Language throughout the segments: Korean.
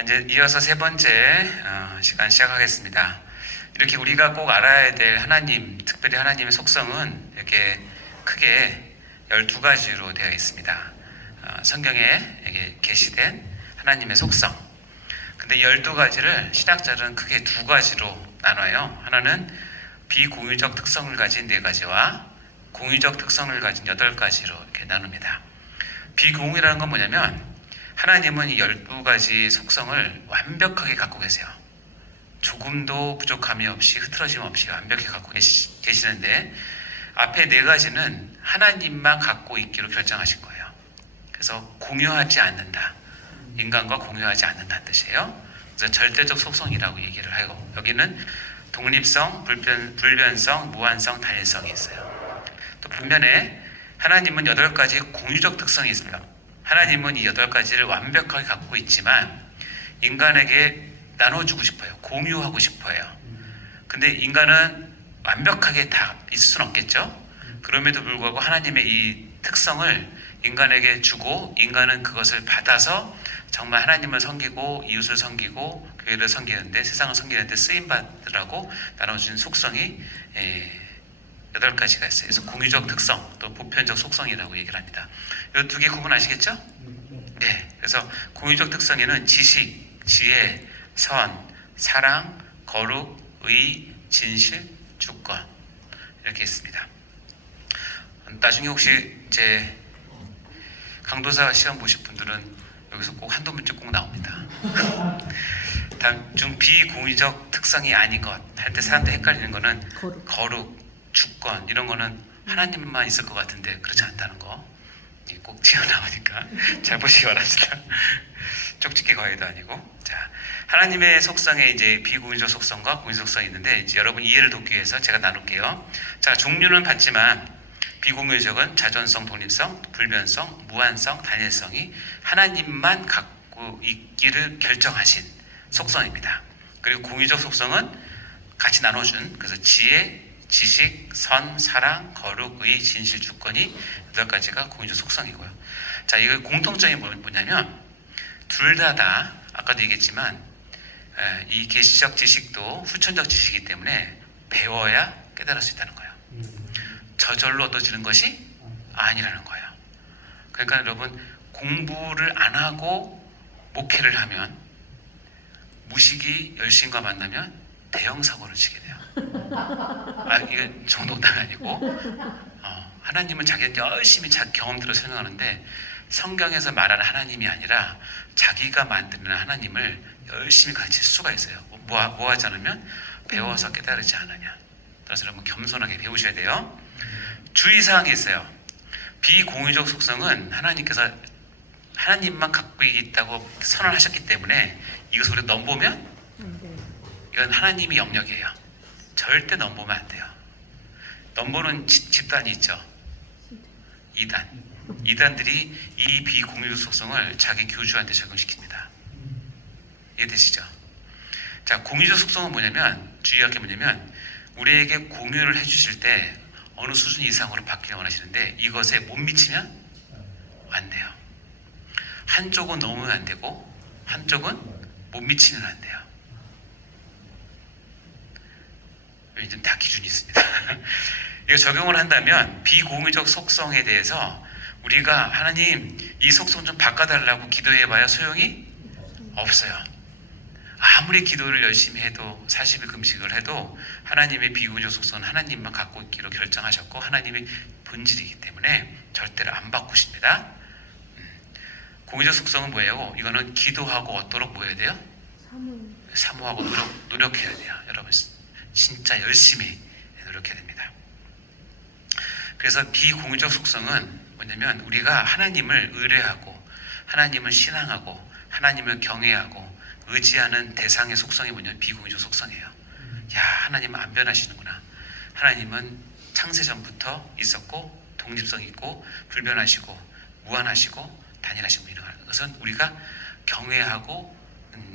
이제 이어서 세 번째 시간 시작하겠습니다. 이렇게 우리가 꼭 알아야 될 하나님, 특별히 하나님의 속성은 이렇게 크게 12가지로 되어 있습니다. 성경에 이렇게 게시된 하나님의 속성. 근데 12가지를 신학자들은 크게 두 가지로 나눠요. 하나는 비공유적 특성을 가진 4가지와 공유적 특성을 가진 8가지로 이렇게 나눕니다. 비공유라는 건 뭐냐면 하나님은 이 12가지 속성을 완벽하게 갖고 계세요. 조금도 부족함이 없이 흐트러짐 없이 완벽히 갖고 계시는데 앞에 4가지는 하나님만 갖고 있기로 결정하신 거예요. 그래서 공유하지 않는다. 인간과 공유하지 않는다는 뜻이에요. 그래서 절대적 속성이라고 얘기를 하고 여기는 독립성, 불변성, 무한성, 단일성이 있어요. 또 반면에 하나님은 8가지 공유적 특성이 있어요. 하나님은 이 8가지를 완벽하게 갖고 있지만 인간에게 나눠주고 싶어요. 공유하고 싶어요. 근데 인간은 완벽하게 다 있을 수는 없겠죠. 그럼에도 불구하고 하나님의 이 특성을 인간에게 주고 인간은 그것을 받아서 정말 하나님을 섬기고 이웃을 섬기고 교회를 섬기는데 세상을 섬기는데 쓰임받으라고 나눠준 속성이 8가지가 있어요. 그래서 공유적 특성 또 보편적 속성이라고 얘기를 합니다. 이 2개 구분하시겠죠? 네. 그래서 공유적 특성에는 지식, 지혜, 선, 사랑, 거룩, 의, 진실, 주권 이렇게 있습니다. 나중에 혹시 이제 강도사 시험 보실 분들은 여기서 꼭 한두 문제 꼭 나옵니다. 다음 좀 비공유적 특성이 아닌 것 할 때 사람들이 헷갈리는 거는 거룩, 주권 이런 거는 하나님만 있을 것 같은데 그렇지 않다는 거 꼭 튀어나오니까 잘 보시기 바랍니다. 쪽집게 과외도 아니고. 자, 하나님의 속성에 이제 비공유적 속성과 공유적 속성이 있는데 이제 여러분 이해를 돕기 위해서 제가 나눌게요. 자, 종류는 같지만 비공유적은 자존성, 독립성, 불변성, 무한성, 단일성이 하나님만 갖고 있기를 결정하신 속성입니다. 그리고 공유적 속성은 같이 나눠준 그래서 지혜, 지식, 선, 사랑, 거룩, 의, 진실, 주권이 8가지가 공유적 속성이고요. 자, 이거 공통점이 뭐냐면 둘 다 아까도 얘기했지만 이 계시적 지식도 후천적 지식이기 때문에 배워야 깨달을 수 있다는 거예요. 저절로 얻어지는 것이 아니라는 거예요. 그러니까 여러분 공부를 안 하고 목회를 하면 무식이 열심과 만나면 대형 사고를 치게 돼요. 이건 정도가 아니고 하나님은 자기는 열심히 자기 경험대로 설명하는데 성경에서 말하는 하나님이 아니라 자기가 만드는 하나님을 열심히 가르칠 수가 있어요. 뭐 하지 않으면 배워서 깨달지 않으냐. 그래서 여러분 겸손하게 배우셔야 돼요. 주의사항이 있어요. 비공유적 속성은 하나님께서 하나님만 갖고 있다고 선언하셨기 때문에 이것을 우리가 넘보면 이건 하나님의 영역이에요. 절대 넘보면 안 돼요. 넘보는 집단이 있죠. 이단들이 이 비공유적 속성을 자기 교주한테 적용시킵니다. 이해되시죠? 자, 공유적 속성은 뭐냐면 주의할 게 뭐냐면 우리에게 공유를 해주실 때 어느 수준 이상으로 받기를 원하시는데 이것에 못 미치면 안 돼요. 한쪽은 넘으면 안 되고 한쪽은 못 미치면 안 돼요. 이제 다 기준이 있습니다. 이거 적용을 한다면 비공유적 속성에 대해서 우리가 하나님 이 속성 좀 바꿔달라고 기도해봐야 소용이 없어요. 아무리 기도를 열심히 해도 40일 금식을 해도 하나님의 비공유적 속성은 하나님만 갖고 있기로 결정하셨고 하나님의 본질이기 때문에 절대로 안 바꾸십니다. 공유적 속성은 뭐예요? 이거는 기도하고 얻도록 뭐 해야 돼요? 사모하고 노력해야 돼요. 여러분 진짜 열심히 노력해야 됩니다. 그래서 비공유적 속성은 뭐냐면 우리가 하나님을 의뢰하고 하나님을 신앙하고 하나님을 경외하고 의지하는 대상의 속성이 뭐냐면 비공유적 속성이에요. 야, 하나님은 안 변하시는구나. 하나님은 창세전부터 있었고 독립성 있고 불변하시고 무한하시고 단일하시고 이런 것은 우리가 경외하고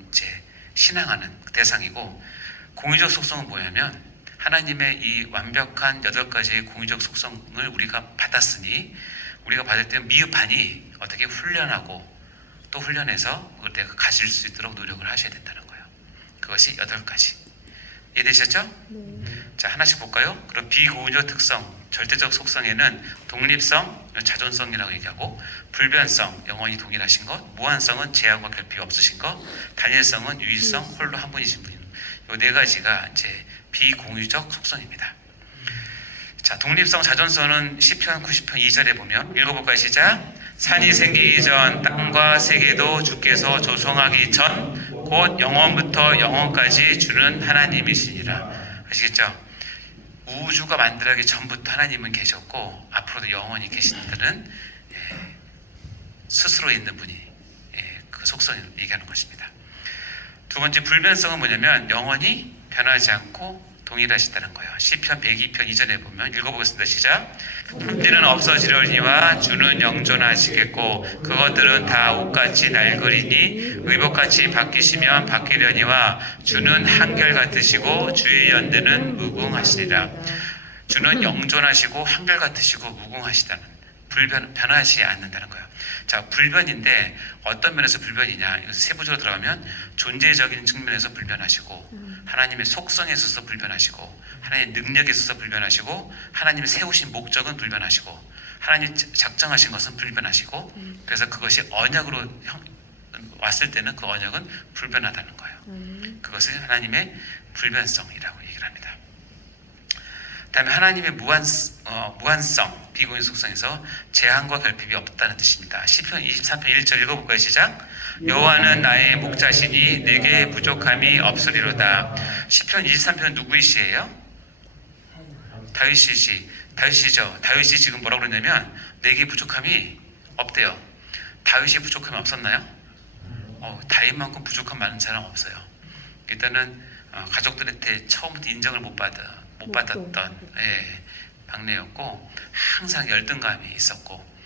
이제 신앙하는 대상이고 공유적 속성은 뭐냐면 하나님의 이 완벽한 8가지의 공유적 속성을 우리가 받았으니 우리가 받을 때 미흡하니 어떻게 훈련하고 또 훈련해서 내가 가질 수 있도록 노력을 하셔야 된다는 거예요. 그것이 8가지. 이해되셨죠? 네. 자, 하나씩 볼까요? 그럼 비고의적 특성, 절대적 속성에는 독립성, 자존성이라고 얘기하고, 불변성, 영원히 동일하신 것, 무한성은 제한과 결핍이 없으신 것, 단일성은 유일성, 홀로 한 분이신 분임. 이 4가지가 이제 비공유적 속성입니다. 자, 독립성, 자존성은 시편 90편 2절에 보면 읽어볼까요? 시작. 산이 생기기 전 땅과 세계도 주께서 조성하기 전 곧 영원부터 영원까지 주는 하나님이시니라. 아시겠죠? 우주가 만들어지기 전부터 하나님은 계셨고 앞으로도 영원히 계신다는 스스로 있는 분이 그 속성을 얘기하는 것입니다. 두 번째 불변성은 뭐냐면 영원히 변하지 않고 동일하시다는 거예요. 시편 102편 이전에 보면 읽어보겠습니다. 시작. 품질은 없어지려니와 주는 영존하시겠고 그것들은 다 옷같이 낡으리니 의복같이 바뀌시면 바뀌려니와 주는 한결같으시고 주의 연대는 무궁하시리라. 주는 영존하시고 한결같으시고 무궁하시다는 변하지 않는다는 거예요. 자, 불변인데 어떤 면에서 불변이냐? 이거 세부적으로 들어가면 존재적인 측면에서 불변하시고 하나님의 속성에 있어서 불변하시고 하나님의 능력에 있어서 불변하시고 하나님의 세우신 목적은 불변하시고 하나님이 작정하신 것은 불변하시고 그래서 그것이 언약으로 왔을 때는 그 언약은 불변하다는 거예요. 그것을 하나님의 불변성이라고 얘기를 합니다. 다음에 하나님의 무한성, 비공유 속성에서 제한과 결핍이 없다는 뜻입니다. 시편 23편 1절 읽어볼까요? 시작. 여호와는 나의 목자시니 내게 부족함이 없으리로다. 시편 23편 누구의 시예요? 다윗이죠. 다윗이 지금 뭐라고 그러냐면 내게 부족함이 없대요. 다윗이 부족함이 없었나요? 다윗만큼 부족함 많은 사람 없어요. 일단은 가족들한테 처음부터 인정을 못 받았던 막내였고 항상 열등감이 있었고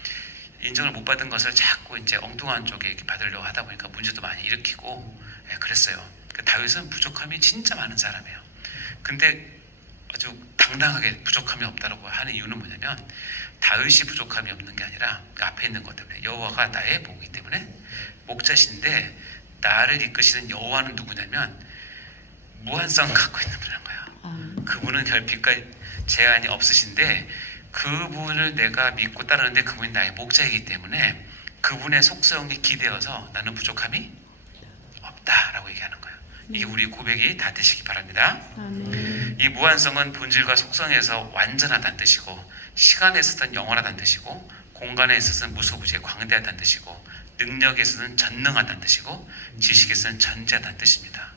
인정을 못 받은 것을 자꾸 이제 엉뚱한 쪽에 이렇게 받으려고 하다 보니까 문제도 많이 일으키고 그랬어요. 다윗은 부족함이 진짜 많은 사람이에요. 근데 아주 당당하게 부족함이 없다고 하는 이유는 뭐냐면 다윗이 부족함이 없는 게 아니라 그 앞에 있는 것 때문에 여호와가 나의 목이기 때문에 목자신데 나를 이끄시는 여호와는 누구냐면 무한성 갖고 있는 분이란 거예요. 그분은 결핍과 제한이 없으신데 그분을 내가 믿고 따르는데 그분이 나의 목자이기 때문에 그분의 속성이 기대어서 나는 부족함이 없다라고 얘기하는 거예요. 이게 우리 고백이 다 되시기 바랍니다. 이 무한성은 본질과 속성에서 완전하다는 뜻이고 시간에 있어서는 영원하다는 뜻이고 공간에 있어서는 무소부지에 광대하다는 뜻이고 능력에 있어서는 전능하다는 뜻이고 지식에 있어서는 전지하다는 뜻입니다.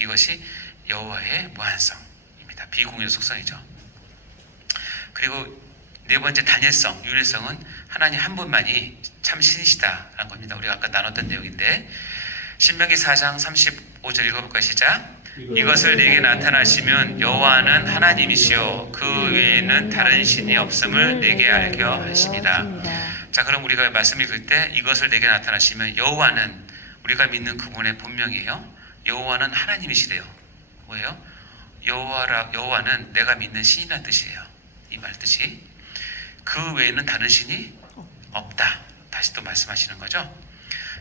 이것이 여호와의 무한성입니다. 비공유의 속성이죠. 그리고 네 번째 단일성, 유일성은 하나님 한 분만이 참 신이시다라는 겁니다. 우리가 아까 나눴던 내용인데 신명기 4장 35절 읽어볼까요? 시작. 이것을 내게 나타나시면 여호와는 하나님이시요 그 외에는 다른 신이 없음을 내게 알게 하심이라. 자, 그럼 우리가 말씀 읽을 때 이것을 내게 나타나시면 여호와는 우리가 믿는 그분의 본명이에요. 여호와는 하나님이시래요. 뭐예요? 여호와는 내가 믿는 신이라는 뜻이에요. 이 말 뜻이 그 외에는 다른 신이 없다. 다시 또 말씀하시는 거죠.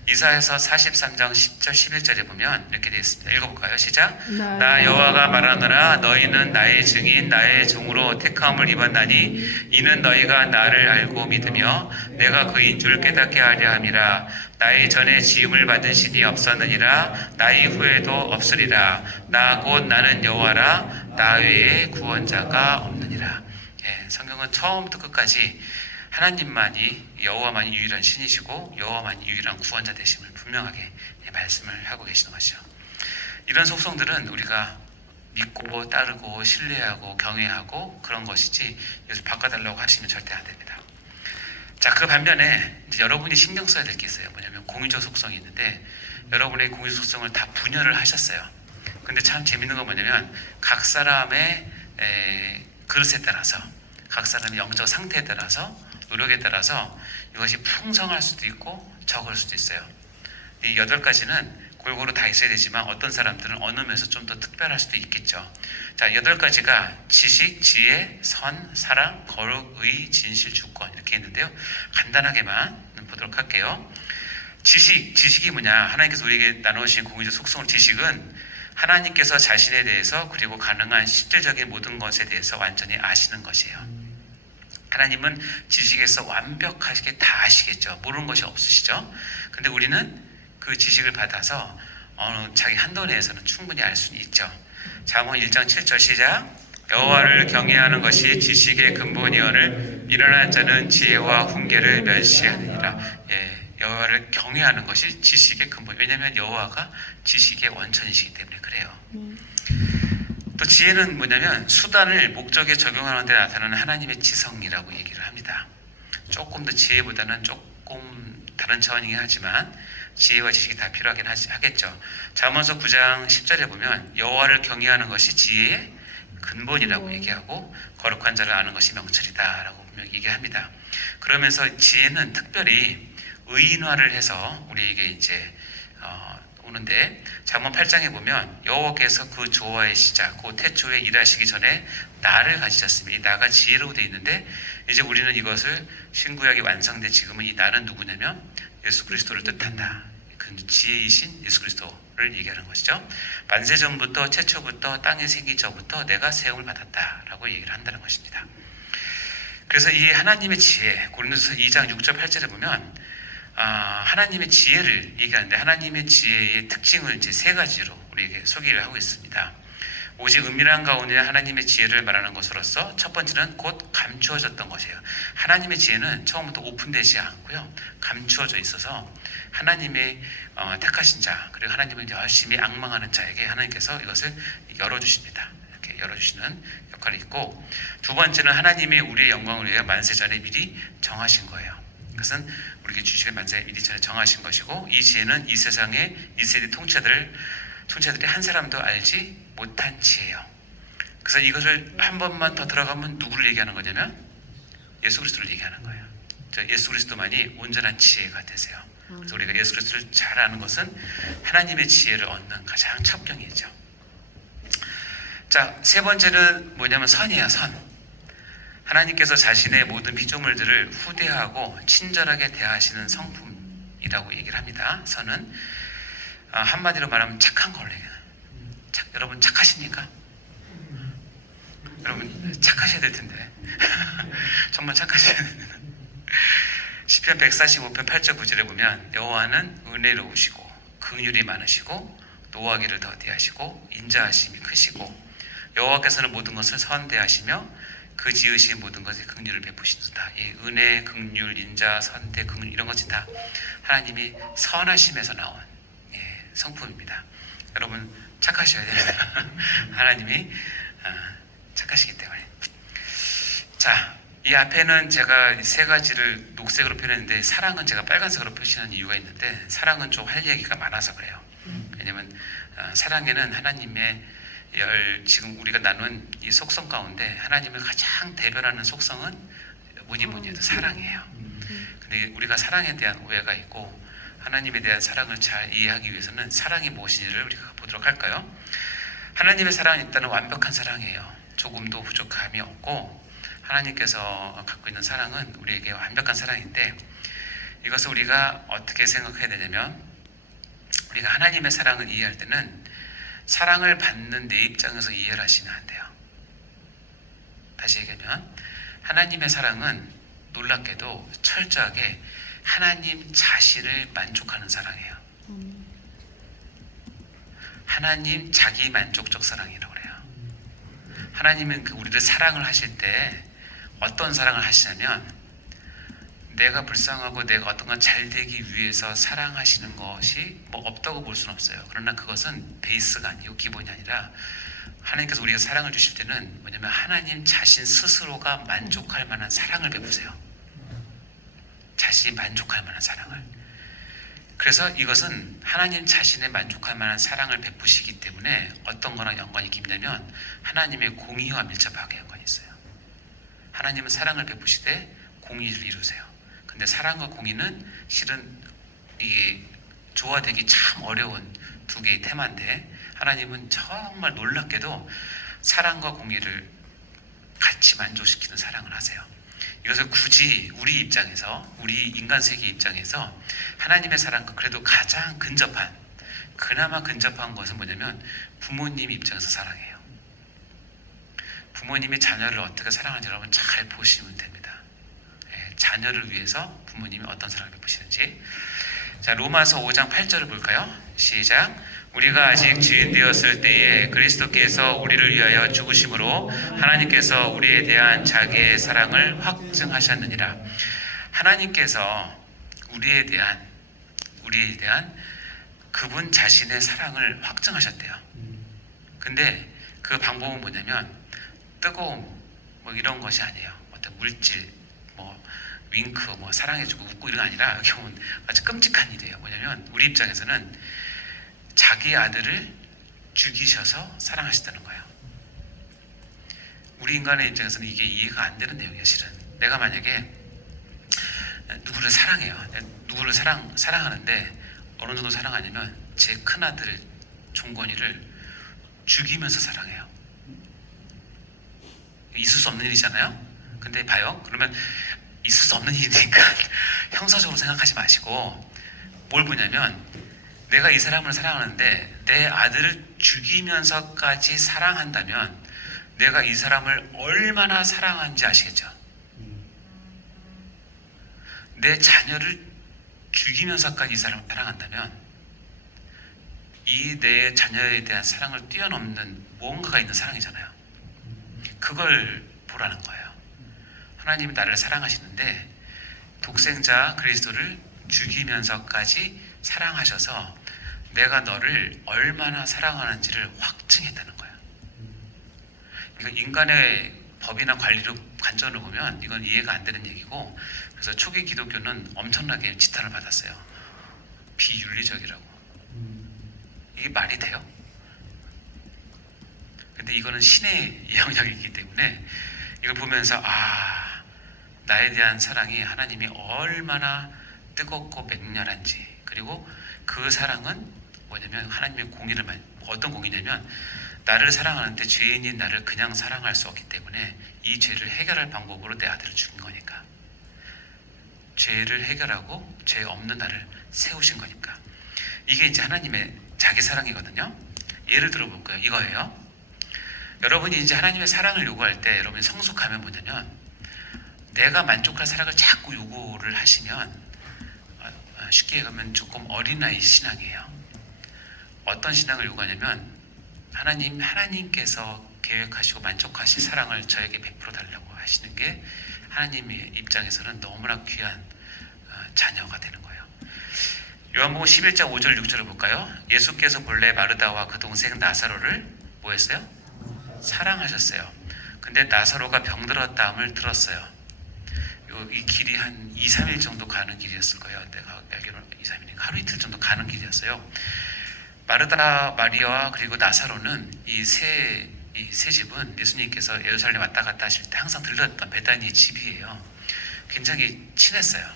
이사야서 43장 10절 11절에 보면 이렇게 되어 있습니다. 읽어볼까요? 시작. 나 여호와가 말하노라 너희는 나의 증인 나의 종으로 택함을 입었나니 이는 너희가 나를 알고 믿으며 내가 그인 줄 깨닫게 하려 함이라. 나의 전에 지음을 받은 신이 없었느니라 나의 후에도 없으리라. 나 곧 나는 여호와라 나 외에 구원자가 없느니라. 성경은 처음부터 끝까지 하나님만이 여호와만이 유일한 신이시고 여호와만이 유일한 구원자 되심을 분명하게 말씀을 하고 계시는 것이죠. 이런 속성들은 우리가 믿고 따르고 신뢰하고 경외하고 그런 것이지 여기서 바꿔달라고 하시면 절대 안 됩니다. 자, 그 반면에 이제 여러분이 신경 써야 될 게 있어요. 뭐냐면 공유적 속성이 있는데 여러분의 공유적 속성을 다 분열을 하셨어요. 근데 참 재밌는 건 뭐냐면 각 사람의 그릇에 따라서 각 사람의 영적 상태에 따라서 노력에 따라서 이것이 풍성할 수도 있고 적을 수도 있어요. 이 8가지는 골고루 다 있어야 되지만 어떤 사람들은 어느 면에서 좀 더 특별할 수도 있겠죠. 자, 8가지가 지식, 지혜, 선, 사랑, 거룩, 의, 진실, 주권 이렇게 있는데요. 간단하게만 보도록 할게요. 지식이 뭐냐? 하나님께서 우리에게 나누신 공의적 속성을 지식은 하나님께서 자신에 대해서 그리고 가능한 실질적인 모든 것에 대해서 완전히 아시는 것이에요. 하나님은 지식에서 완벽하게 다 아시겠죠. 모르는 것이 없으시죠. 근데 우리는 그 지식을 받아서 자기 한도 내에서는 충분히 알 수는 있죠. 잠언 1장 7절 시작. 여호와를 경외하는 것이 지식의 근본이오늘 미련한 자는 지혜와 훈계를 멸시하느니라. 여호와를 경외하는 것이 지식의 근본. 왜냐하면 여호와가 지식의 원천이시기 때문에 그래요. 또 지혜는 뭐냐면 수단을 목적에 적용하는 데 나타나는 하나님의 지성이라고 얘기를 합니다. 조금 더 지혜보다는 조금 다른 차원이긴 하지만 지혜와 지식이 다 필요하긴 하겠죠. 잠언서 9장 10절에 보면 여호와를 경외하는 것이 지혜의 근본이라고 얘기하고 거룩한 자를 아는 것이 명철이다 라고 분명히 얘기합니다. 그러면서 지혜는 특별히 의인화를 해서 우리에게 이제 오는데 잠언 8장에 보면 여호와께서 그 조화의 시작, 그 태초에 일하시기 전에 나를 가지셨으며 이 나가 지혜로 되어 있는데 이제 우리는 이것을 신구약이 완성된 지금은 이 나는 누구냐면 예수 그리스도를 뜻한다. 그 지혜이신 예수 그리스도를 얘기하는 것이죠. 만세 전부터 최초부터 땅이 생기기 전부터 내가 세움을 받았다라고 얘기를 한다는 것입니다. 그래서 이 하나님의 지혜 고린도서 2장 6절 8절에 보면 하나님의 지혜를 얘기하는데 하나님의 지혜의 특징을 이제 세 가지로 우리에게 소개를 하고 있습니다. 오직 은밀한 가운데 하나님의 지혜를 말하는 것으로서 첫 번째는 곧 감추어졌던 것이에요. 하나님의 지혜는 처음부터 오픈되지 않고요. 감추어져 있어서 하나님의 택하신 자 그리고 하나님을 열심히 앙망하는 자에게 하나님께서 이것을 열어주십니다. 이렇게 열어주시는 역할이 있고 두 번째는 하나님의 우리의 영광을 위하여 만세 전에 미리 정하신 거예요. 그것은 우리에게 주시길 만세 미리 전에 정하신 것이고 이 지혜는 이 세상의 이스라엘 통치자들이 한 사람도 알지 못한 지혜예요. 그래서 이것을 한 번만 더 들어가면 누구를 얘기하는 거냐면 예수 그리스도를 얘기하는 거예요. 예수 그리스도만이 온전한 지혜가 되세요. 그래서 우리가 예수 그리스도를 잘 아는 것은 하나님의 지혜를 얻는 가장 첩경이죠. 자, 세 번째는 뭐냐면 선이에요. 선. 하나님께서 자신의 모든 피조물들을 후대하고 친절하게 대하시는 성품이라고 얘기를 합니다. 선은 한마디로 말하면 착한 걸로 얘기해요. 여러분 착하십니까? 여러분 착하셔야 될 텐데 정말 착하셔야 됩니다. 시편 145편 8절 9절에 보면 여호와는 은혜로우시고 긍휼이 많으시고 노하기를 더디하시고 인자하심이 크시고 여호와께서는 모든 것을 선대하시며 그 지으신 모든 것에 긍휼을 베푸시도다. 이 은혜, 긍휼, 인자, 선대, 긍휼 이런 것이 다 하나님이 선하심에서 나온 성품입니다. 여러분 착하셔야 됩니다. 하나님이 착하시기 때문에. 자, 이 앞에는 제가 세 가지를 녹색으로 표현했는데 사랑은 제가 빨간색으로 표시하는 이유가 있는데 사랑은 좀 할 얘기가 많아서 그래요. 왜냐하면 사랑에는 하나님의 지금 우리가 나눈 이 속성 가운데 하나님을 가장 대변하는 속성은 뭐니 해도 사랑이에요. 근데 우리가 사랑에 대한 오해가 있고 하나님에 대한 사랑을 잘 이해하기 위해서는 사랑이 무엇인지를 우리가 보도록 할까요? 하나님의 사랑은 일단은 완벽한 사랑이에요. 조금도 부족함이 없고 하나님께서 갖고 있는 사랑은 우리에게 완벽한 사랑인데 이것을 우리가 어떻게 생각해야 되냐면 우리가 하나님의 사랑을 이해할 때는 사랑을 받는 내 입장에서 이해를 하시면 안 돼요. 다시 얘기하면 하나님의 사랑은 놀랍게도 철저하게 하나님 자신을 만족하는 사랑이에요. 하나님 자기 만족적 사랑이라고 그래요. 하나님은 우리를 사랑을 하실 때 어떤 사랑을 하시냐면 내가 불쌍하고 내가 어떤 건 잘 되기 위해서 사랑하시는 것이 뭐 없다고 볼 수는 없어요. 그러나 그것은 베이스가 아니고 기본이 아니라 하나님께서 우리가 사랑을 주실 때는 뭐냐면 하나님 자신 스스로가 만족할 만한 사랑을 베푸세요. 자신이 만족할 만한 사랑을. 그래서 이것은 하나님 자신의 만족할 만한 사랑을 베푸시기 때문에 어떤 거랑 연관이 깊냐면 하나님의 공의와 밀접하게 연관이 있어요. 하나님은 사랑을 베푸시되 공의를 이루세요. 근데 사랑과 공의는 실은 이게 조화되기 참 어려운 두 개의 테마인데 하나님은 정말 놀랍게도 사랑과 공의를 같이 만족시키는 사랑을 하세요. 이것을 굳이 우리 입장에서, 우리 인간 세계 입장에서 하나님의 사랑과 그래도 가장 근접한, 그나마 근접한 것은 뭐냐면 부모님 입장에서 사랑해요. 부모님이 자녀를 어떻게 사랑하는지 여러분 잘 보시면 됩니다. 자녀를 위해서 부모님이 어떤 사랑을 베푸시는지. 자, 로마서 5장 8절을 볼까요? 시작. 우리가 아직 죄인 되었을 때에 그리스도께서 우리를 위하여 죽으심으로 하나님께서 우리에 대한 자기의 사랑을 확증하셨느니라. 하나님께서 우리에 대한 그분 자신의 사랑을 확증하셨대요. 근데 그 방법은 뭐냐면 뜨거움 뭐 이런 것이 아니에요. 어떤 물질 뭐 윙크 뭐 사랑해주고 웃고 이런 게 아니라 여기 보면 아주 끔찍한 일이에요. 뭐냐면 우리 입장에서는 자기 아들을 죽이셔서 사랑하셨다는 거예요. 우리 인간의 입장에서는 이게 이해가 안 되는 내용이에요. 실은 내가 만약에 누구를 사랑해요. 누구를 사랑하는데 어느 정도 사랑하냐면 제 큰아들 종건이를 죽이면서 사랑해요. 있을 수 없는 일이잖아요. 근데 봐요. 그러면 있을 수 없는 일이니까 형사적으로 생각하지 마시고 뭘 보냐면 내가 이 사람을 사랑하는데 내 아들을 죽이면서까지 사랑한다면 내가 이 사람을 얼마나 사랑하는지 아시겠죠? 내 자녀를 죽이면서까지 이 사람을 사랑한다면 이 내 자녀에 대한 사랑을 뛰어넘는 무언가가 있는 사랑이잖아요. 그걸 보라는 거예요. 하나님이 나를 사랑하시는데 독생자 그리스도를 죽이면서까지 사랑하셔서 내가 너를 얼마나 사랑하는지를 확증했다는 거예요. 이거 인간의 법이나 관리로 관점으로 보면 이건 이해가 안 되는 얘기고, 그래서 초기 기독교는 엄청나게 지탄을 받았어요. 비윤리적이라고. 이게 말이 돼요? 근데 이거는 신의 영역이기 때문에 이걸 보면서 나에 대한 사랑이 하나님이 얼마나 뜨겁고 맹렬한지, 그리고 그 사랑은 뭐냐면 하나님의 공의를 어떤 공의냐면 나를 사랑하는데 죄인인 나를 그냥 사랑할 수 없기 때문에 이 죄를 해결할 방법으로 내 아들을 죽인 거니까, 죄를 해결하고 죄 없는 나를 세우신 거니까, 이게 이제 하나님의 자기 사랑이거든요. 예를 들어 볼까요? 이거예요. 여러분이 이제 하나님의 사랑을 요구할 때 여러분이 성숙하면 뭐냐면 내가 만족할 사랑을 자꾸 요구를 하시면 쉽게 얘기하면 조금 어린아이 신앙이에요. 어떤 신앙을 요구하냐면 하나님께서 계획하시고 만족하실 사랑을 저에게 베풀어 달라고 하시는 게 하나님의 입장에서는 너무나 귀한 자녀가 되는 거예요. 요한복음 11장 5절 6절을 볼까요? 예수께서 본래 마르다와 그 동생 나사로를 뭐 했어요? 사랑하셨어요. 근데 나사로가 병들었다함을 들었어요. 이 길이 한 2, 3일 정도 가는 길이었을 거예요. 내가 알기로는 2, 3일인가 하루 이틀 정도 가는 길이었어요. 마르다, 마리아와 그리고 나사로는 이 세 집은 예수님께서 예루살렘 왔다 갔다 하실 때 항상 들렀던 베다니 집이에요. 굉장히 친했어요.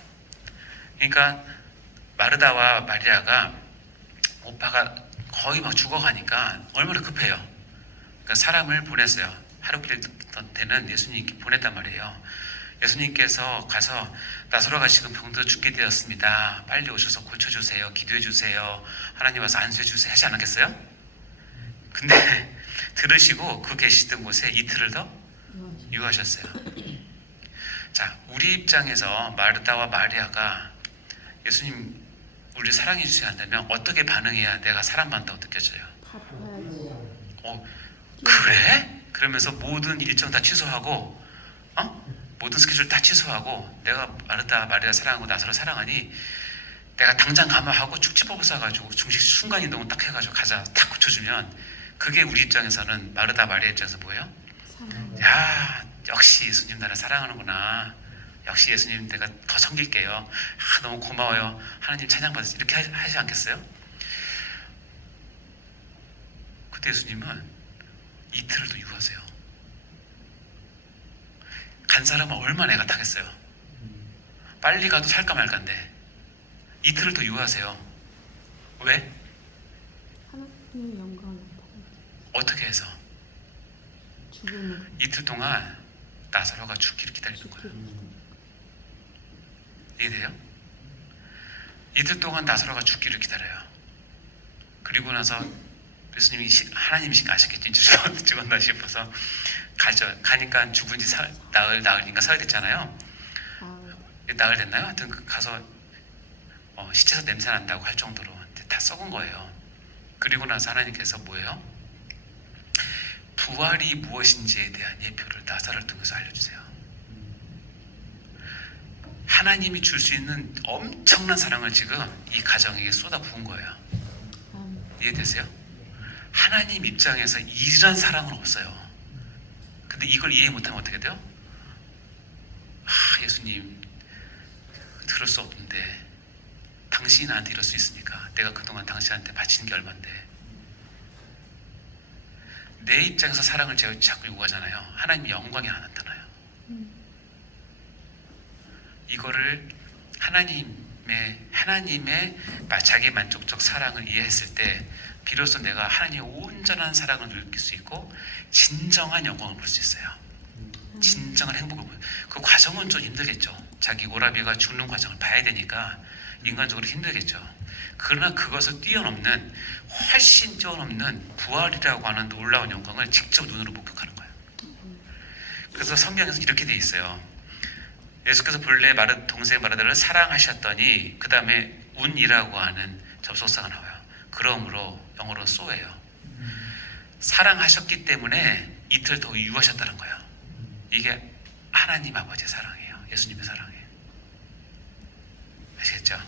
그러니까 마르다와 마리아가 오빠가 거의 막 죽어가니까 얼마나 급해요. 그러니까 사람을 보냈어요. 하루필 때는 예수님께 보냈단 말이에요. 예수님께서 가서 나사로가 지금 병들어 죽게 되었습니다. 빨리 오셔서 고쳐주세요. 기도해주세요. 하나님 와서 안수해주세요. 하지 않았겠어요? 근데 들으시고 그 계시던 곳에 이틀을 더 유하셨어요. 자, 우리 입장에서 마르다와 마리아가 예수님 우리 사랑해 주셔야 한다면 어떻게 반응해야 내가 사랑받는다고 느껴져요? 그래? 그러면서 모든 일정 다 취소하고 모든 스케줄 다 취소하고 내가 마르다 마리아 사랑하고 나사로 사랑하니 내가 당장 가마하고 축지법을 싸가지고 중식 순간이동을 딱 해가지고 가자 딱 고쳐주면 그게 우리 입장에서는 마르다 마리아 입장에서 뭐예요? 야, 역시 예수님 나를 사랑하는구나. 역시 예수님 내가 더 섬길게요. 너무 고마워요. 하나님 찬양받으세요. 이렇게 하지 않겠어요? 그때 예수님은 이틀을 더 유하세요. 간 사람은 얼마나 애가 타겠어요. 빨리 가도 살까 말까인데 이틀을 더 유하세요. 왜? 하나님의 영광을 어떻게 해서? 이틀 동안 나사로가 죽기를 기다리는 거예요. 이해돼요? 이틀 동안 나사로가 죽기를 기다려요. 그리고 나서 예수님이 하나님이신가 아시겠지? 죽었나 싶어서 가니까 죽은지 나흘인가 사흘 됐잖아요. 나흘 됐나요? 하여튼 가서 시체에서 냄새 난다고 할 정도로 다 썩은 거예요. 그리고 나서 하나님께서 뭐예요? 부활이 무엇인지에 대한 예표를 나사로를 통해서 알려주세요. 하나님이 줄 수 있는 엄청난 사랑을 지금 이 가정에게 쏟아 부은 거예요. 이해되세요? 하나님 입장에서 이런 사랑은 없어요. 근데 이걸 이해 못하면 어떻게 돼요? 예수님 들을 수 없는데 당신이 나한테 이럴 수 있으니까 내가 그동안 당신한테 바친 게 얼만데. 내 입장에서 사랑을 자꾸 요구하잖아요. 하나님이 영광이 안 나타나요. 이거를 하나님의 자기 만족적 사랑을 이해했을 때 비로소 내가 하나님의 온전한 사랑을 느낄 수 있고 진정한 영광을 볼 수 있어요. 진정한 행복을 보여요. 그 과정은 좀 힘들겠죠. 자기 오라비가 죽는 과정을 봐야 되니까 인간적으로 힘들겠죠. 그러나 그것을 뛰어넘는 훨씬 뛰어넘는 부활이라고 하는 놀라운 영광을 직접 눈으로 목격하는 거예요. 그래서 성경에서 이렇게 돼 있어요. 예수께서 본래 동생 마르다를 사랑하셨더니 그 다음에 운이라고 하는 접속사가 나와요. 그러므로 영어로 so예요. 사랑하셨기 때문에 이틀 더 유하셨다는 거예요. 이게 하나님 아버지의 사랑이에요. 예수님의 사랑이에요. 아시겠죠?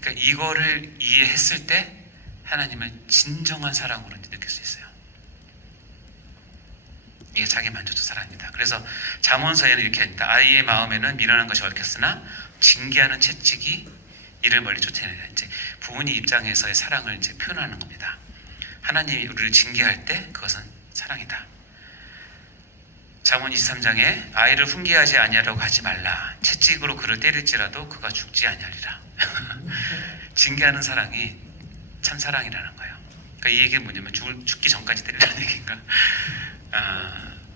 그러니까 이거를 이해했을 때 하나님을 진정한 사랑으로 느낄 수 있어요. 이게 자기 만족적 사랑입니다. 그래서 잠언서에는 이렇게 합니다. 아이의 마음에는 미련한 것이 얽혔으나 징계하는 채찍이 이를 멀리 쫓아내라. 이제 부모님 입장에서의 사랑을 이제 표현하는 겁니다. 하나님이 우리를 징계할 때 그것은 사랑이다. 잠언 23장에 아이를 훈계하지 아니하라고 하지 말라. 채찍으로 그를 때릴지라도 그가 죽지 아니하리라. 징계하는 사랑이 참 사랑이라는 거예요. 그러니까 이 얘기는 뭐냐면 죽기 전까지 때리라는 얘기인가?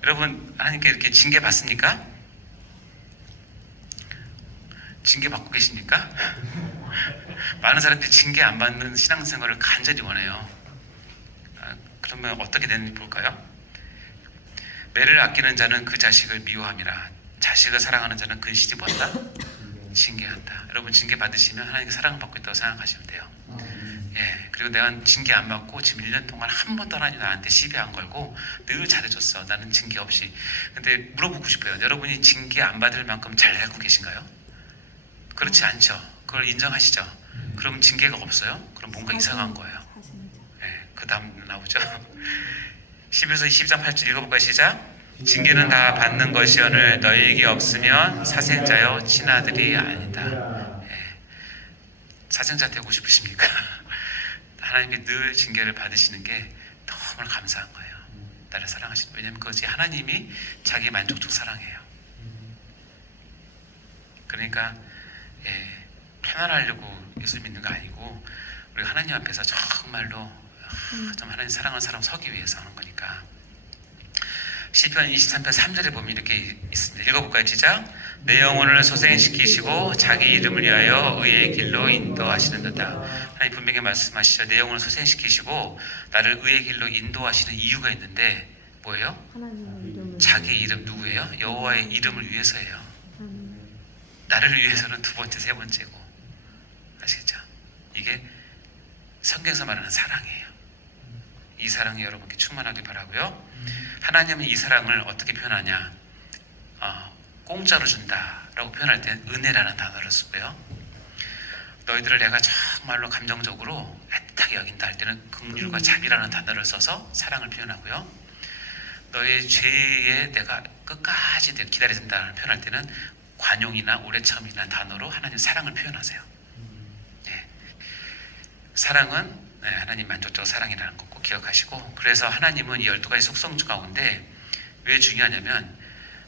여러분 하나님께 이렇게 징계 받습니까? 징계 받고 계십니까? 많은 사람들이 징계 안 받는 신앙생활을 간절히 원해요. 그러면 어떻게 되는지 볼까요? 매를 아끼는 자는 그 자식을 미워함이라. 자식을 사랑하는 자는 근실이 뭐한다? 징계한다. 여러분 징계 받으시면 하나님께 사랑을 받고 있다고 생각하시면 돼요. 예, 그리고 내가 징계 안 받고 지금 1년 동안 한 번도 하나님 나한테 시비 안 걸고 늘 잘해줬어. 나는 징계 없이. 근데 물어보고 싶어요. 여러분이 징계 안 받을 만큼 잘 살고 계신가요? 그렇지 않죠. 그걸 인정하시죠? 그럼 징계가 없어요? 그럼 뭔가 이상한 거예요. 예, 그 다음 나오죠. 11서 20장 8절 읽어볼까요? 시작. 징계는 다 받는 것이오늘 너희에게 없으면 사생자여 친아들이 아니다. 예. 사생자 되고 싶으십니까? 하나님께 늘 징계를 받으시는 게 너무나 감사한 거예요. 나를 사랑하시는. 왜냐하면 그것이 하나님이 자기 만족적 사랑이에요. 그러니까 편안하려고 예수 믿는 거 아니고 우리 하나님 앞에서 정말로 좀 하나님 사랑하는 사람 서기 위해서 하는 거니까. 시편 23편 3절에 보면 이렇게 있습니다. 읽어볼까요? 시작. 내 영혼을 소생시키시고 자기 이름을 위하여 의의 길로 인도하시는도다. 하나님 분명히 말씀하시죠. 내 영혼을 소생시키시고 나를 의의 길로 인도하시는 이유가 있는데 뭐예요? 자기 이름 누구예요? 여호와의 이름을 위해서예요. 나를 위해서는 두 번째, 세 번째고. 아시겠죠? 이게 성경에서 말하는 사랑이에요. 이 사랑이 여러분께 충만하길 바라고요. 하나님은 이 사랑을 어떻게 표현하냐? 공짜로 준다라고 표현할 때 은혜라는 단어를 쓰고요. 너희들을 내가 정말로 감정적으로 애타게 여긴다 할 때는 긍휼과 자비라는 단어를 써서 사랑을 표현하고요. 너의 죄에 내가 끝까지 기다려준다는 표현할 때는 관용이나 오래 참이라는 단어로 하나님 사랑을 표현하세요. 네. 사랑은 하나님 만족적 사랑이라는 거 꼭 기억하시고, 그래서 하나님은 이 12가지 속성 가운데 왜 중요하냐면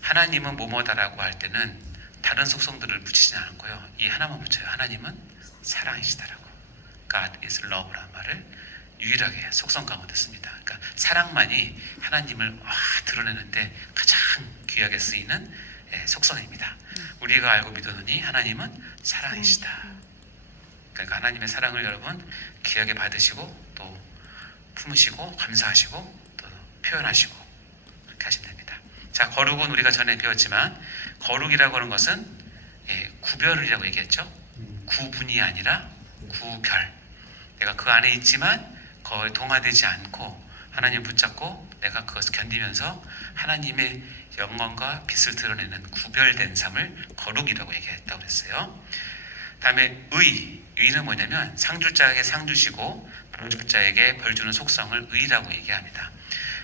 하나님은 뭐뭐다라고 할 때는 다른 속성들을 붙이지 않고요. 이 하나만 붙여요. 하나님은 사랑이시다라고. God is love라는 말을 유일하게 속성 가운데 씁니다. 그러니까 사랑만이 하나님을 드러내는데 가장 귀하게 쓰이는 속성입니다. 우리가 알고 믿었느니 하나님은 사랑이시다. 그러니까 하나님의 사랑을 여러분 귀하게 받으시고 또 품으시고 감사하시고 또 표현하시고 그렇게 하시면 됩니다. 자, 거룩은 우리가 전에 배웠지만 거룩이라고 하는 것은 구별이라고 얘기했죠. 구분이 아니라 구별. 내가 그 안에 있지만 거기에 동화되지 않고 하나님 붙잡고 내가 그것을 견디면서 하나님의 영광과 빛을 드러내는 구별된 삶을 거룩이라고 얘기했다고 그랬어요. 다음에 의는 뭐냐면 상줄자에게 상 주시고 벌줄자에게 벌 주는 속성을 의라고 얘기합니다.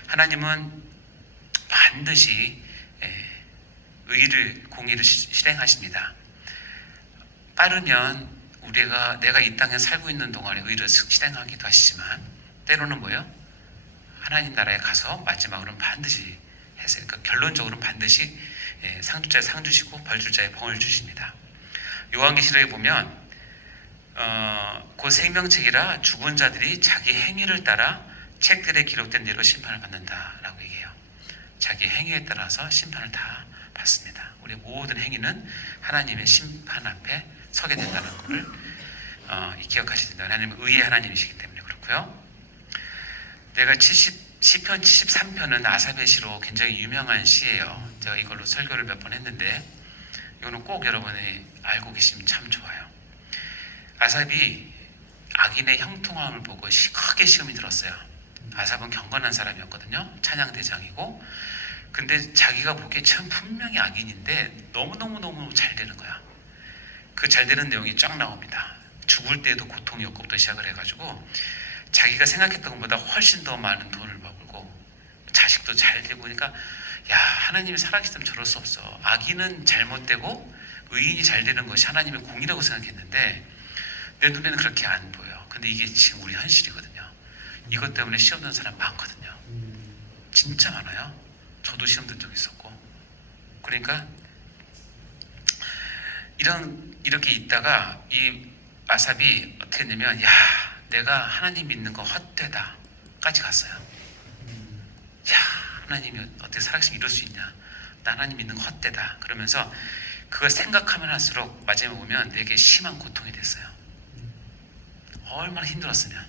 하나님은 반드시 의를 공의를 실행하십니다. 빠르면 내가 이 땅에 살고 있는 동안에 의를 실행하기도 하시지만 때로는 뭐예요? 하나님 나라에 가서 마지막으로는 반드시 해서 그러니까 결론적으로는 반드시 상줄자에 상 주시고 벌줄자에 벌을 주십니다. 요한계시록에 보면 그 생명책이라 죽은 자들이 자기 행위를 따라 책들에 기록된 대로 심판을 받는다라고 얘기해요. 자기 행위에 따라서 심판을 다 받습니다. 우리 모든 행위는 하나님의 심판 앞에 서게 된다는 것을 기억하셔야 된다. 하나님은 의의 하나님이시기 때문에 그렇고요. 내가 시편 73편은 아삽의 시로 굉장히 유명한 시예요. 제가 이걸로 설교를 몇 번 했는데 이거는 꼭 여러분이 알고 계시면 참 좋아요. 아삽이 악인의 형통함을 보고 크게 시험이 들었어요. 아삽은 경건한 사람이었거든요. 찬양대장이고. 근데 자기가 보기에 참 분명히 악인인데 너무너무 잘 되는 거야. 그 잘 되는 내용이 쫙 나옵니다. 죽을 때도 고통이 없고부터 시작을 해가지고 자기가 생각했던 것보다 훨씬 더 많은 돈을 벌고 자식도 잘 되고 그러니까 야, 하나님이 살아계시다면 저럴 수 없어. 악인은 잘못되고 의인이 잘 되는 것이 하나님의 공이라고 생각했는데 내 눈에는 그렇게 안 보여. 근데 이게 지금 우리 현실이거든요. 이것 때문에 시험 든 사람 많거든요. 진짜 많아요. 저도 시험 든 적 있었고. 그러니까 이렇게 있다가 이 아삽이 어떻게 했냐면 야, 내가 하나님 믿는 거 헛되다 까지 갔어요. 야, 하나님이 어떻게 살아계시면 이럴 수 있냐. 나 하나님 믿는 거 헛되다. 그러면서 그걸 생각하면 할수록 마지막에 보면 되게 심한 고통이 됐어요. 얼마나 힘들었으면.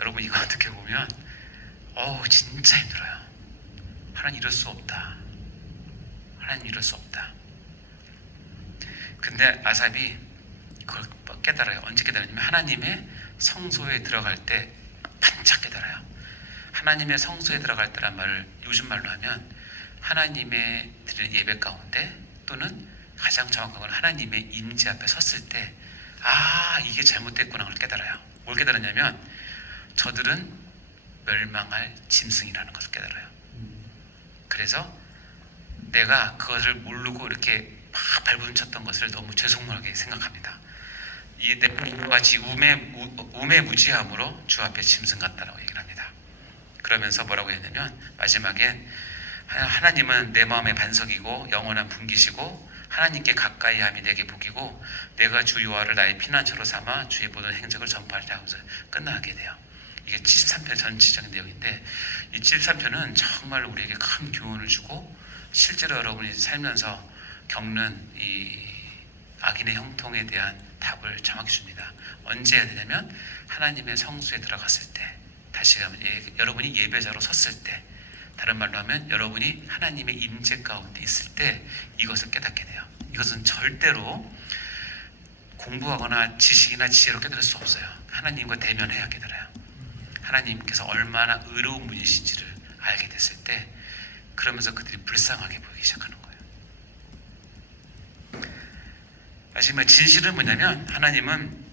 여러분 이거 어떻게 보면 진짜 힘들어요. 하나님 이럴 수 없다. 하나님 이럴 수 없다. 근데 아삽이 그걸 깨달아요. 언제 깨달았냐면 하나님의 성소에 들어갈 때 반짝 깨달아요. 하나님의 성소에 들어갈 때란 말을 요즘 말로 하면 하나님의 드리는 예배 가운데 또는 가장 정확한 건 하나님의 임재 앞에 섰을 때 이게 잘못됐구나 를 깨달아요. 뭘 깨달았냐면 저들은 멸망할 짐승이라는 것을 깨달아요. 그래서 내가 그것을 모르고 이렇게 막 발부둥쳤던 것을 너무 죄송하게 생각합니다. 내가 이와 같이 우매무지함으로 주 앞에 짐승 같다라고 얘기를 합니다. 그러면서 뭐라고 했냐면 마지막에 하나님은 내 마음의 반석이고 영원한 분기시고 하나님께 가까이함이 내게 복이고 내가 주 여호와를 나의 피난처로 삼아 주의 모든 행적을 전파하리라 하면서 끝나게 돼요. 이게 73편 전체적인 내용인데 이 73편은 정말 우리에게 큰 교훈을 주고 실제로 여러분이 살면서 겪는 이 악인의 형통에 대한 답을 정확히 줍니다. 언제 해야 되냐면 하나님의 성수에 들어갔을 때, 다시 가면 여러분이 예배자로 섰을 때, 다른 말로 하면 여러분이 하나님의 임재 가운데 있을 때 이것을 깨닫게 돼요. 이것은 절대로 공부하거나 지식이나 지혜로 깨달을 수 없어요. 하나님과 대면해야 깨달아요. 하나님께서 얼마나 의로운 분이신지를 알게 됐을 때 그러면서 그들이 불쌍하게 보이기 시작하는 거예요. 마지막 진실은 뭐냐면 하나님은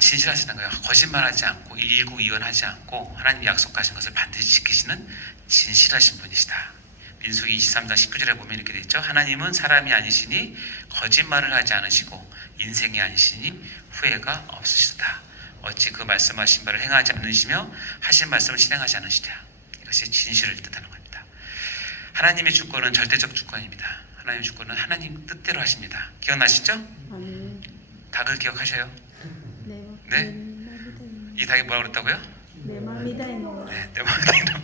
진실하시는 거예요. 거짓말하지 않고 일구이연하지 않고 하나님이 약속하신 것을 반드시 지키시는 진실하신 분이시다. 민수기 23장 19절에 보면 이렇게 되어 있죠. 하나님은 사람이 아니시니 거짓말을 하지 않으시고 인생이 아니시니 후회가 없으시다. 어찌 그 말씀하신 바를 행하지 않으시며 하신 말씀을 실행하지 않으시랴. 이것이 진실을 뜻하는 겁니다. 하나님의 주권은 절대적 주권입니다. 하나님의 주권은 하나님 뜻대로 하십니다. 기억나시죠? 아멘. 닭을 기억하셔요? 네. 네? 이 닭이 뭐라고 그랬다고요? 내 맘이다 이놈아. 네, 내 마음대로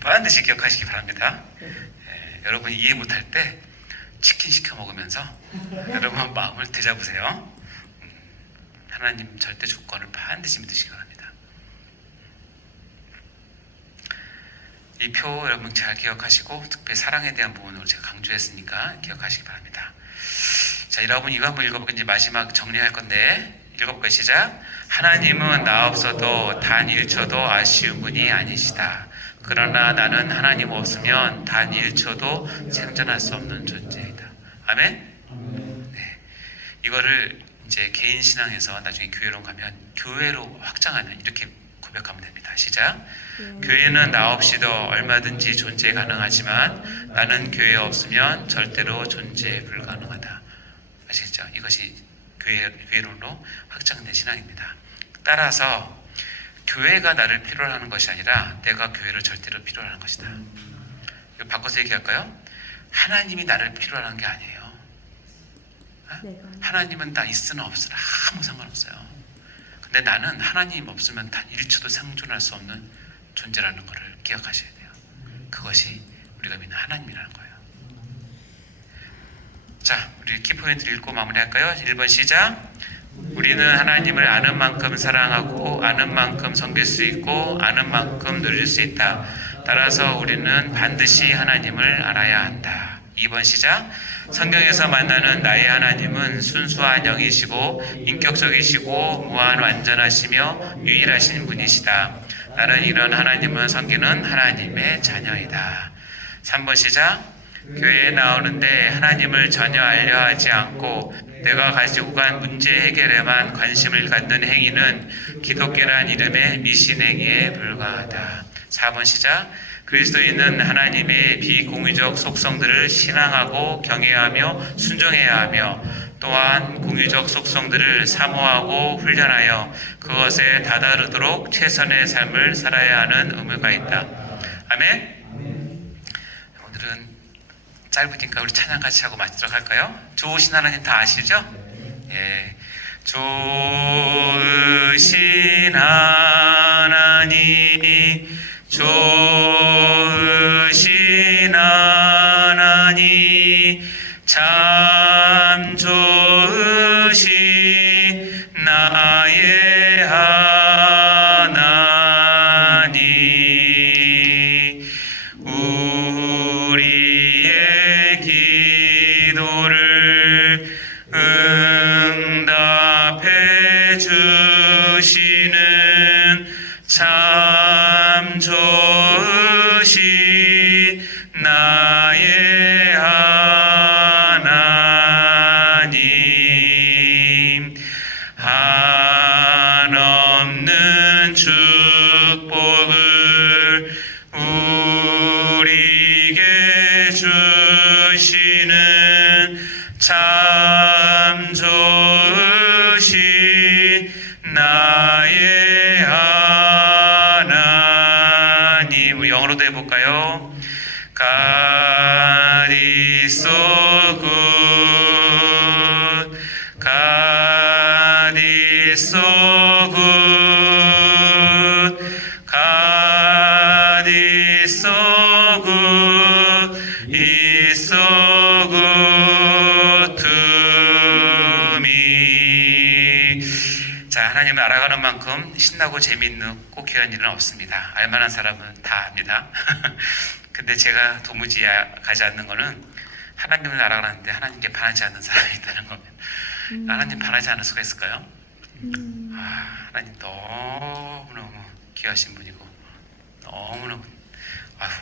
반드시 기억하시기 바랍니다. 여러분이 이해 못할 때 치킨 시켜 먹으면서 여러분 마음을 되잡으세요. 하나님 절대 주권을 반드시 믿으시기 바랍니다. 이 표 여러분 잘 기억하시고 특별히 사랑에 대한 부분으로 제가 강조했으니까 기억하시기 바랍니다. 자, 여러분 이거 한번 읽어볼게요. 이제 마지막 정리할 건데 읽어볼까요? 시작. 하나님은 나 없어도 단 1초도 아쉬운 분이 아니시다. 그러나 나는 하나님 없으면 단 1초도 생존할 수 없는 존재이다. 아멘? 네. 이거를 이제 개인 신앙에서 나중에 교회로 가면 교회로 확장하는 이렇게 고백하면 됩니다. 시작. 교회는 나 없이도 얼마든지 존재 가능하지만 나는 교회 없으면 절대로 존재 불가능하다. 아시겠죠? 이것이 교회론으로 확장된 신앙입니다. 따라서 교회가 나를 필요로 하는 것이 아니라 내가 교회를 절대로 필요로 하는 것이다. 이거 바꿔서 얘기할까요? 하나님이 나를 필요로 하는 게 아니에요. 하나님은 나 있으나 없으나 아무 상관없어요. 근데 나는 하나님 없으면 단 1초도 생존할 수 없는 존재라는 것을 기억하셔야 돼요. 그것이 우리가 믿는 하나님이라는 거예요. 자, 우리 키포인트를 읽고 마무리할까요? 1번 시작. 우리는 하나님을 아는 만큼 사랑하고 아는 만큼 섬길 수 있고 아는 만큼 누릴 수 있다. 따라서 우리는 반드시 하나님을 알아야 한다. 2번 시작. 성경에서 만나는 나의 하나님은 순수한 영이시고 인격적이시고 무한 완전하시며 유일하신 분이시다. 나는 이런 하나님을 섬기는 하나님의 자녀이다. 3번 시작. 교회에 나오는데 하나님을 전혀 알려하지 않고 내가 가지고 간 문제 해결에만 관심을 갖는 행위는 기독교란 이름의 미신행위에 불과하다. 4번 시작. 그리스도인은 하나님의 비공유적 속성들을 신앙하고 경외하며 순종해야 하며 또한 공유적 속성들을 사모하고 훈련하여 그것에 다다르도록 최선의 삶을 살아야 하는 의무가 있다. 아멘. 오늘은 짧으니까 우리 찬양 같이 하고 마치도록 할까요? 좋으신 하나님 다 아시죠? 예, 좋으신 하나님, 좋으신 하나님, 참 좋으신 나의 하나님, 우리의 기도를 응답해 주시는 참 좋으신 나의 하나님, 한없는 축복을 우리에게 주시는 참 좋으신 나의 하나님. 우리 영어로도 해볼까요? God is so good. God is so good. God is so good. Is so good to me. 자, 하나님을 알아가는 만큼 신나고 재미있고 귀한 일은 없습니다. 알만한 사람은 다 압니다. 근데 제가 도무지 가지 않는 거는 하나님을 알아가는데 하나님께 반하지 않는 사람이 있다는 겁니다. 하나님 반하지 않을 수가 있을까요? 하나님 너무너무 귀하신 분이고 너무너무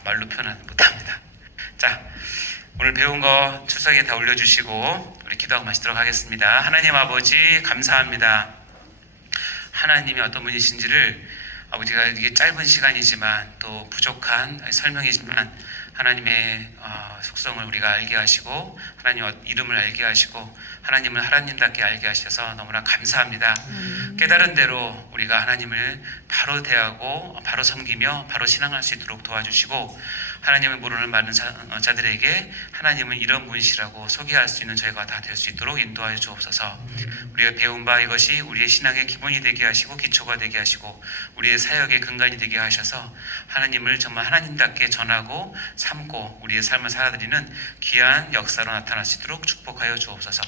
말로 표현 못합니다. 자, 오늘 배운 거 추석에 다 올려주시고 우리 기도하고 마치도록 하겠습니다. 하나님 아버지 감사합니다. 하나님이 어떤 분이신지를 아버지가 이게 짧은 시간이지만 또 부족한 설명이지만 하나님의 속성을 우리가 알게 하시고 하나님 이름을 알게 하시고 하나님을 하나님답게 알게 하셔서 너무나 감사합니다. 깨달은 대로 우리가 하나님을 바로 대하고 바로 섬기며 바로 신앙할 수 있도록 도와주시고 하나님을 모르는 많은 자들에게 하나님은 이런 분이시라고 소개할 수 있는 저희가 다 될 수 있도록 인도하여 주옵소서. 우리가 배운 바 이것이 우리의 신앙의 기본이 되게 하시고 기초가 되게 하시고 우리의 사역의 근간이 되게 하셔서 하나님을 정말 하나님답게 전하고 삼고 우리의 삶을 살아드리는 귀한 역사로 나타날 수 있도록 축복하여 주옵소서.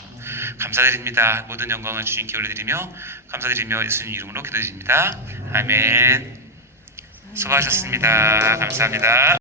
감사드립니다. 모든 영광을 주님께 올려드리며 감사드리며 예수님 이름으로 기도드립니다. 아멘. 수고하셨습니다. 감사합니다.